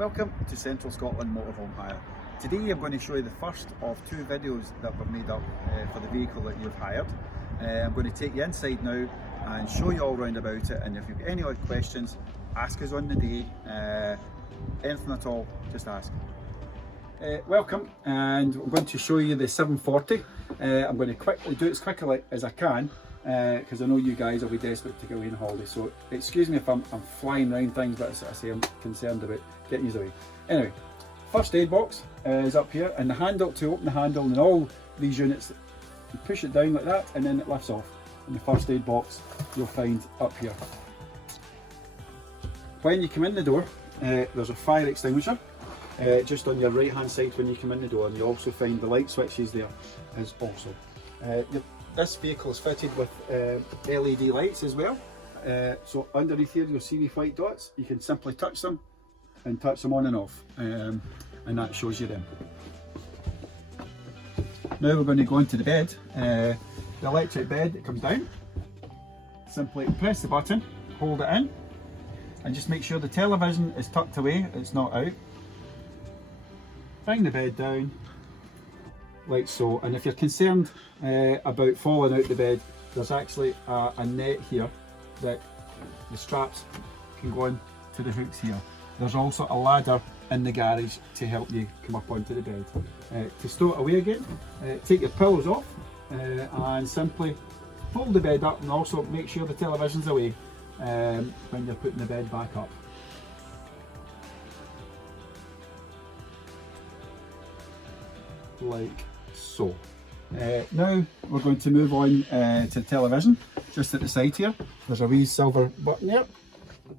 Welcome to Central Scotland Motorhome Hire. Today I'm going to show you the first of two videos that we've made up for the vehicle that you've hired. I'm going to take you inside now and show you all round about it, and if you've got any other questions, ask us on the day. Anything at all, just ask. Welcome, and I'm going to show you the 740. I'm going to quickly do it as quickly as I can because I know you guys will be desperate to go away on holiday, so excuse me if I'm flying around things, but as I say, I'm concerned about getting you away. Anyway, first aid box is up here, and the handle, to open the handle in all these units, you push it down like that and then it lifts off. And the first aid box you'll find up here. When you come in the door, there's a fire extinguisher just on your right hand side when you come in the door, and you also find the light switches there as also. This vehicle is fitted with LED lights as well, so underneath here you'll see these white dots. You can simply touch them and touch them on and off, and that shows you them. Now we're going to go into the bed. The electric bed, it comes down. Simply press the button, hold it in, and just make sure the television is tucked away, it's not out. Bring the bed down like so, and if you're concerned about falling out the bed, there's actually a net here that the straps can go on to the hooks here. There's also a ladder in the garage to help you come up onto the bed. To stow it away again, take your pillows off and simply fold the bed up, and also make sure the television's away when you're putting the bed back up. Like so. Now we're going to move on to the television. Just at the side here, there's a wee silver button there.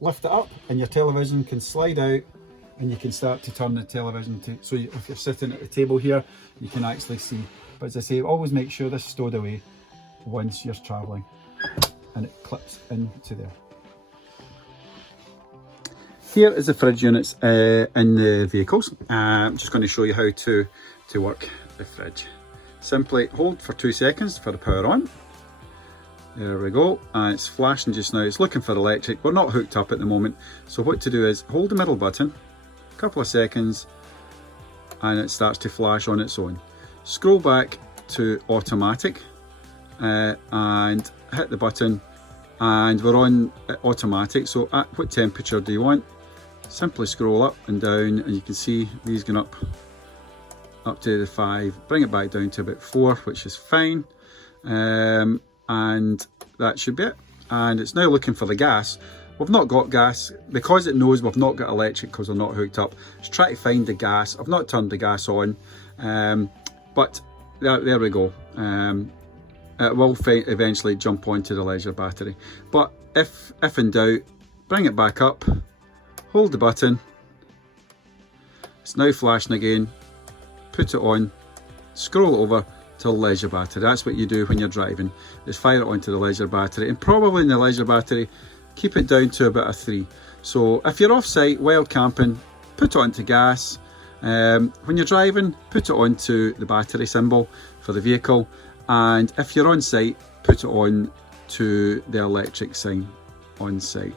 Lift it up and your television can slide out, and you can start to turn the television to, so if you're sitting at the table here, you can actually see. But as I say, always make sure this is stowed away once you're travelling, and it clips into there. Here is the fridge units in the vehicles. I'm just going to show you how to work the fridge. Simply hold for 2 seconds for the power on. There we go, and it's flashing just now. It's looking for electric. We're not hooked up at the moment, so what to do is hold the middle button, a couple of seconds, and it starts to flash on its own. Scroll back to automatic and hit the button, and we're on automatic. So at what temperature do you want? Simply scroll up and down, and you can see these going up to the 5, bring it back down to about 4, which is fine, and that should be it. And it's now looking for the gas. We've not got gas because it knows we've not got electric because we're not hooked up. It's trying to find the gas. I've not turned the gas on, but there we go. It will eventually jump onto the leisure battery, but if in doubt, bring it back up, hold the button, it's now flashing again, put it on, scroll over to leisure battery. That's what you do when you're driving, is fire it onto the leisure battery, and probably in the leisure battery keep it down to about a 3. So if you're off site wild camping, put it onto gas. When you're driving, put it onto the battery symbol for the vehicle, and if you're on site, put it on to the electric sign on site.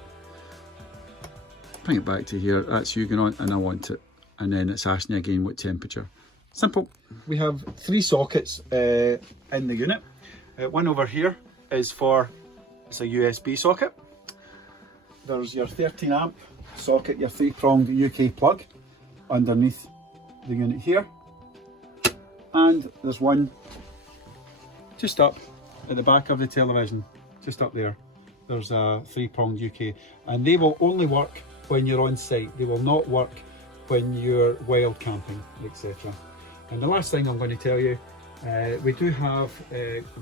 Bring it back to here, that's you going on, and I want it, and then it's asking you again what temperature. Simple. We have 3 sockets in the unit. One over here is it's a USB socket. There's your 13 amp socket, your 3-pronged UK plug underneath the unit here, and there's one just up at the back of the television, just up there. There's a 3-pronged UK, and they will only work when you're on site. They will not work when you're wild camping, etc. And the last thing I'm going to tell you, we do have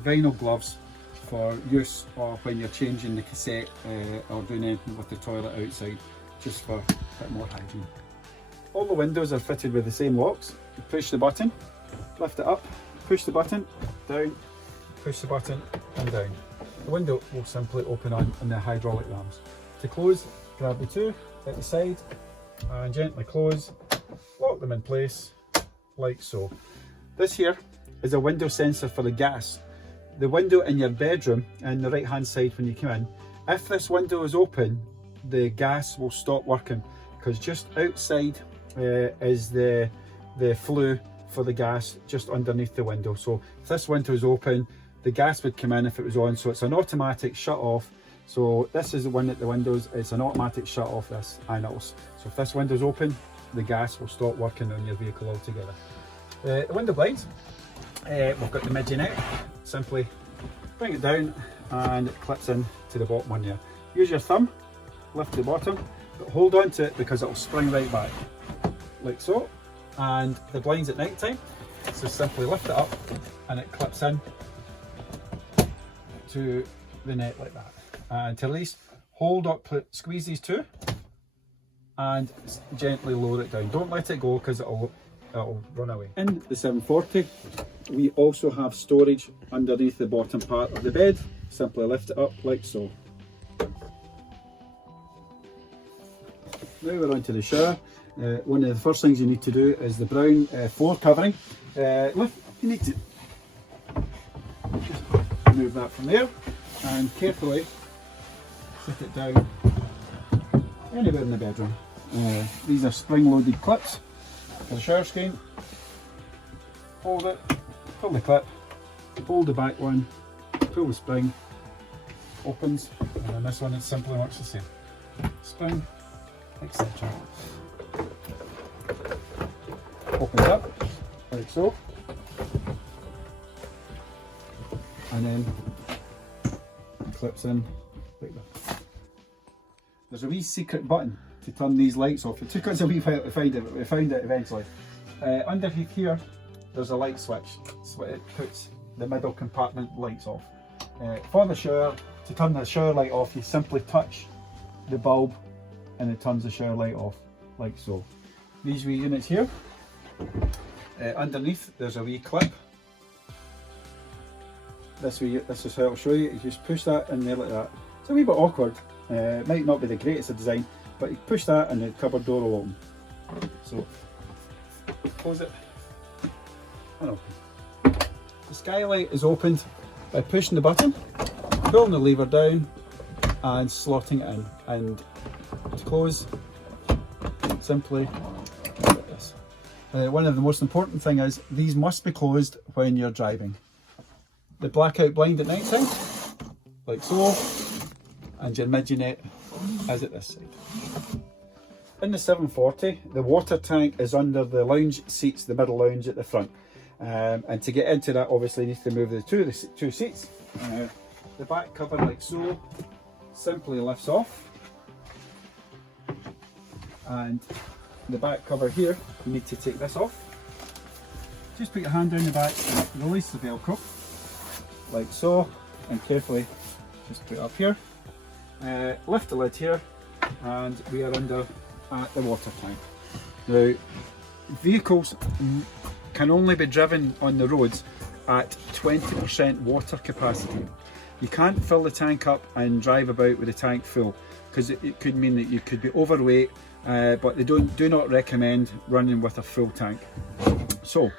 vinyl gloves for use when you're changing the cassette or doing anything with the toilet outside, just for a bit more hygiene. All the windows are fitted with the same locks. You push the button, lift it up, push the button, down, push the button and down. The window will simply open on the hydraulic rams. To close, grab the 2 at the side and gently close, lock them in place like so. This here is a window sensor for the gas. The window in your bedroom and the right hand side when you come in, if this window is open, the gas will stop working. because just outside is the flue for the gas, just underneath the window. So if this window is open, the gas would come in if it was on. So it's an automatic shut off. So this is the one at the windows, it's an automatic shut off, this Inox. So if this window's open, the gas will stop working on your vehicle altogether. The window blinds, we've got the midge out. Simply bring it down and it clips in to the bottom one there. Use your thumb, lift the bottom, but hold on to it because it'll spring right back, like so. And the blinds at night time, so simply lift it up and it clips in to the net like that. And to release, hold up, squeeze these two and gently lower it down. Don't let it go because it'll run away. In the 740, we also have storage underneath the bottom part of the bed. Simply lift it up like so. Now we're on to the shower. One of the first things you need to do is the brown floor covering. You need to remove that from there and carefully sit it down anywhere in the bedroom. These are spring-loaded clips for the shower screen. Hold it, pull the clip, hold the back one, pull the spring, opens, and then this one is simply much the same. Spring, etc. Opens up, like so, and then clips in like that. There's a wee secret button to turn these lights off. It took us a wee while to find it, but we found it eventually. Underneath here, there's a light switch, so it puts the middle compartment lights off. For the shower, to turn the shower light off, you simply touch the bulb and it turns the shower light off, like so. These wee units here, underneath there's a wee clip. This is how I'll show you. You just push that in there like that. It's a wee bit awkward. It might not be the greatest of design, but you push that and the cupboard door will open. So close it and open. The skylight is opened by pushing the button, pulling the lever down and slotting it in. And to close, simply like this. One of the most important thing is these must be closed when you're driving. The blackout blind at night time, like so, and your midget is at this side. In the 740, the water tank is under the lounge seats, the middle lounge at the front. And to get into that, obviously you need to move the two seats. The back cover, like so, simply lifts off. And the back cover here, you need to take this off. Just put your hand down the back and release the Velcro, like so, and carefully just put it up here. Lift the lid here, and we are under at the water tank. Now, vehicles can only be driven on the roads at 20% water capacity. You can't fill the tank up and drive about with the tank full, because it could mean that you could be overweight, but they do not recommend running with a full tank. So,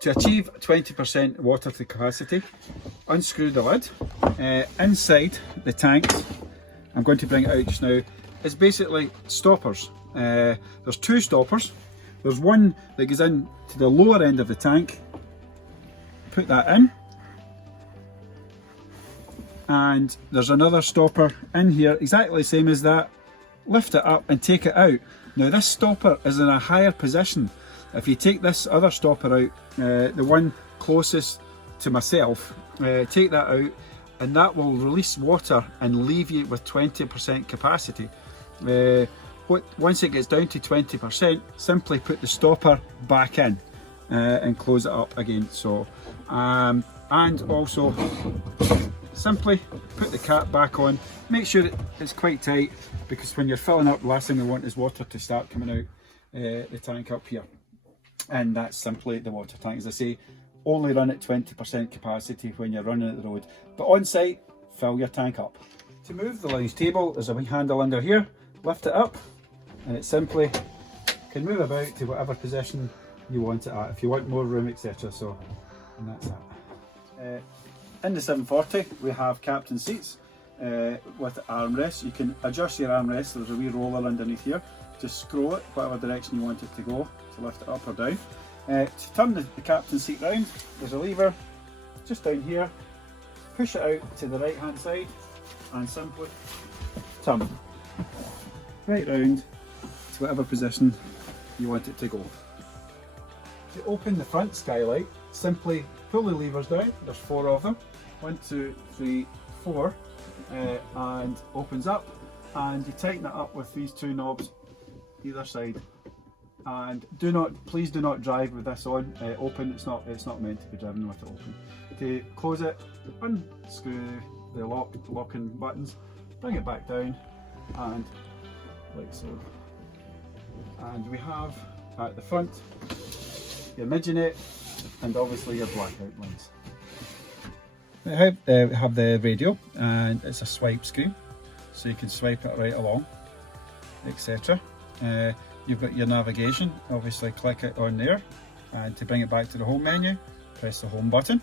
to achieve 20% water to capacity, unscrew the lid. Inside the tanks, I'm going to bring it out just now, it's basically stoppers. There's two stoppers. There's one that goes in to the lower end of the tank. Put that in. And there's another stopper in here, exactly the same as that. Lift it up and take it out. Now this stopper is in a higher position. If you take this other stopper out, the one closest to myself, take that out, and that will release water and leave you with 20% capacity. Once it gets down to 20%, simply put the stopper back in and close it up again. So, and also simply put the cap back on. Make sure it's quite tight, because when you're filling up, the last thing we want is water to start coming out the tank up here. And that's simply the water tank. As I say, only run at 20% capacity when you're running at the road, but on site, fill your tank up. To move the lounge table, there's a wee handle under here. Lift it up, and it simply can move about to whatever position you want it at, if you want more room, etc. So, and that's that. In the 740, we have captain seats with armrests. You can adjust your armrests. There's a wee roller underneath here. just scroll it, whatever direction you want it to go, to lift it up or down. To turn the captain seat round, there's a lever just down here. Push it out to the right hand side and simply turn right round to whatever position you want it to go. To open the front skylight, simply pull the levers down. There's 4 of them. 1, 2, 3, 4, and opens up. And you tighten it up with these 2 knobs either side. And please do not drive with this on open. It's not meant to be driven with it open. To close it, unscrew the locking buttons, bring it back down, and like so. And we have at the front your Midgenet and obviously your blackout lights. We have the radio, and it's a swipe screen, so you can swipe it right along, etc. You've got your navigation, obviously click it on there, and to bring it back to the home menu, press the home button.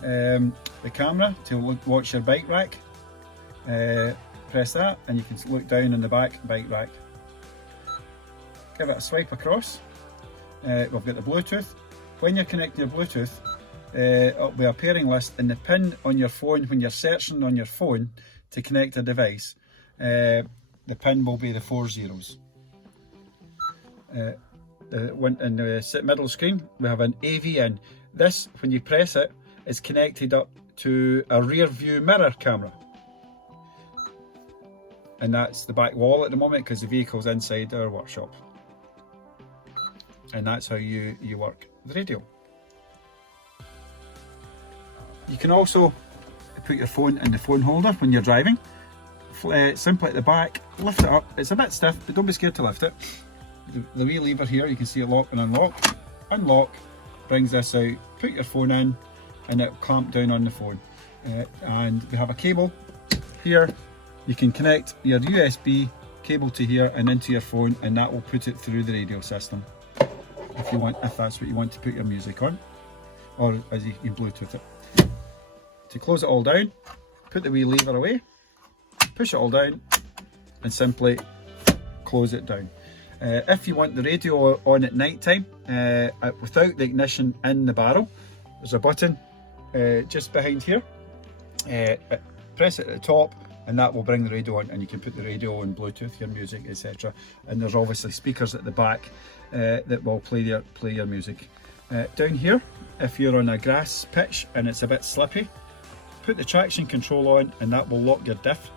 The camera to watch your bike rack, press that and you can look down in the back bike rack. Give it a swipe across. We've got the Bluetooth. When you're connecting your Bluetooth, it'll be a pairing list, and the pin on your phone, when you're searching on your phone to connect a device, the pin will be the 4 zeros. In the middle screen we have an AV in. This, when you press it, is connected up to a rear view mirror camera, and that's the back wall at the moment because the vehicle's inside our workshop, and that's how you work the radio. You can also put your phone in the phone holder when you're driving. Simply at the back, lift it up. It's a bit stiff, but don't be scared to lift it. The wee lever here, you can see it lock and unlock. Unlock brings this out, put your phone in, and it'll clamp down on the phone. And we have a cable here. You can connect your USB cable to here and into your phone, and that will put it through the radio system if that's what you want to put your music on, or as you can Bluetooth it. To close it all down, put the wee lever away, push it all down, and simply close it down. If you want the radio on at night time, without the ignition in the barrel, there's a button just behind here. Press it at the top, and that will bring the radio on, and you can put the radio on Bluetooth, your music, etc. And there's obviously speakers at the back that will play your music. Down here, if you're on a grass pitch and it's a bit slippy, put the traction control on, and that will lock your diff,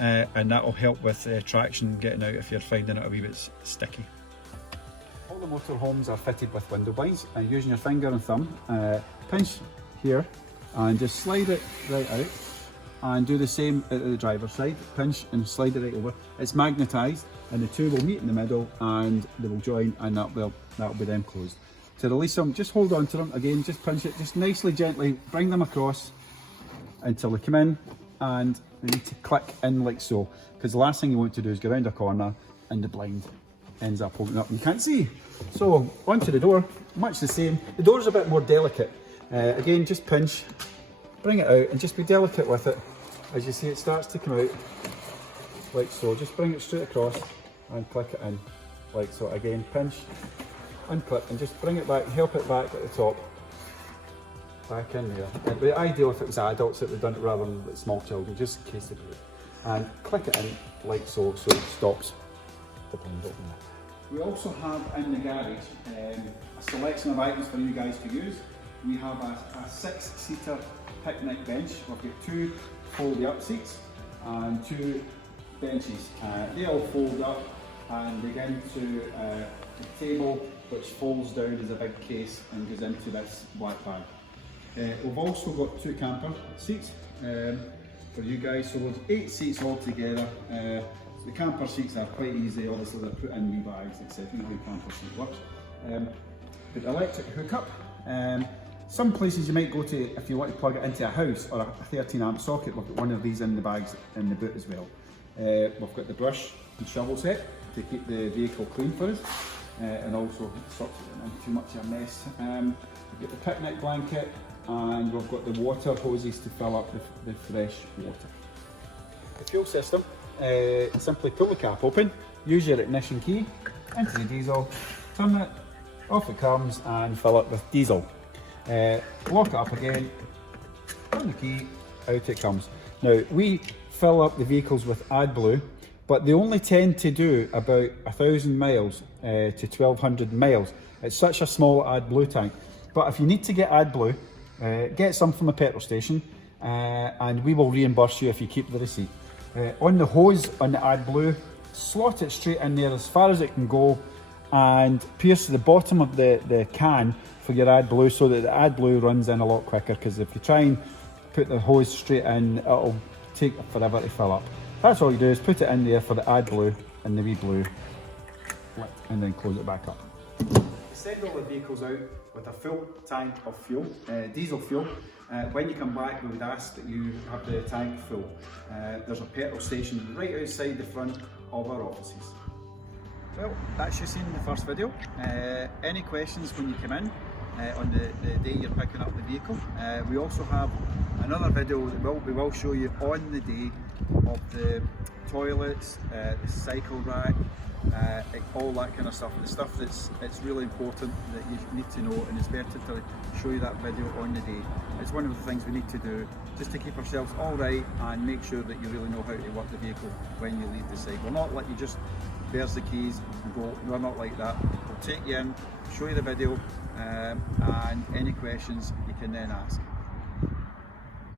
and that will help with traction getting out if you're finding it a wee bit sticky. All the motorhomes are fitted with window blinds, and using your finger and thumb, pinch here and just slide it right out, and do the same at the driver's side, pinch and slide it right over. It's magnetised, and the two will meet in the middle and they will join, and that will be then closed. To release them, just hold on to them, again just pinch it, just nicely gently bring them across until they come in, and they need to click in like so, because the last thing you want to do is go around a corner and the blind ends up opening up and you can't see. So onto the door, much the same. The door's a bit more delicate. Again, just pinch, bring it out, and just be delicate with it. As you see, it starts to come out like so. Just bring it straight across and click it in like so. Again, pinch, unclip, and just bring it back, help it back at the top. Back in there. It'd be ideal if it was adults that had done it rather than small children, just in case they do it. And click it in like so, so it stops the blind opening. We also have in the garage a selection of items for you guys to use. We have a 6-seater picnic bench. We've got 2 fold-up seats and 2 benches. They all fold up and they get into the table, which folds down as a big case and goes into this black bag. We've also got 2 camper seats for you guys, so there's 8 seats all together. The camper seats are quite easy, obviously they're put in wee bags, etc. You know how camper seat works. The electric hookup. Some places you might go to if you want to plug it into a house or a 13 amp socket. We've got one of these in the bags in the boot as well. We've got the brush and shovel set to keep the vehicle clean for us, and also stops it in too much of a mess. We've got the picnic blanket, and we've got the water hoses to fill up the fresh water. The fuel system, simply pull the cap open, use your ignition key into the diesel, turn it, off it comes, and fill it with diesel. Lock it up again, turn the key, out it comes. Now, we fill up the vehicles with AdBlue, but they only tend to do about 1,000 miles to 1,200 miles. It's such a small AdBlue tank. But if you need to get AdBlue, get some from a petrol station, and we will reimburse you if you keep the receipt. On the hose on the AdBlue, slot it straight in there as far as it can go, and pierce the bottom of the can for your AdBlue so that the AdBlue runs in a lot quicker, because if you try and put the hose straight in, it'll take forever to fill up. That's all you do, is put it in there for the AdBlue and the wee blue, and then close it back up. Send all the vehicles out with a full tank of fuel, diesel fuel. When you come back, we would ask that you have the tank full. There's a petrol station right outside the front of our offices. Well, that's you seen in the first video. Any questions when you come in on the day you're picking up the vehicle? We also have another video that we will show you on the day of the toilets, the cycle rack, all that kind of stuff. The stuff that's really important that you need to know, and it's better to show you that video on the day. It's one of the things we need to do just to keep ourselves all right and make sure that you really know how to work the vehicle when you leave the site. We'll not let you just bears the keys and go. We're not like that. We'll take you in, show you the video, and any questions you can then ask.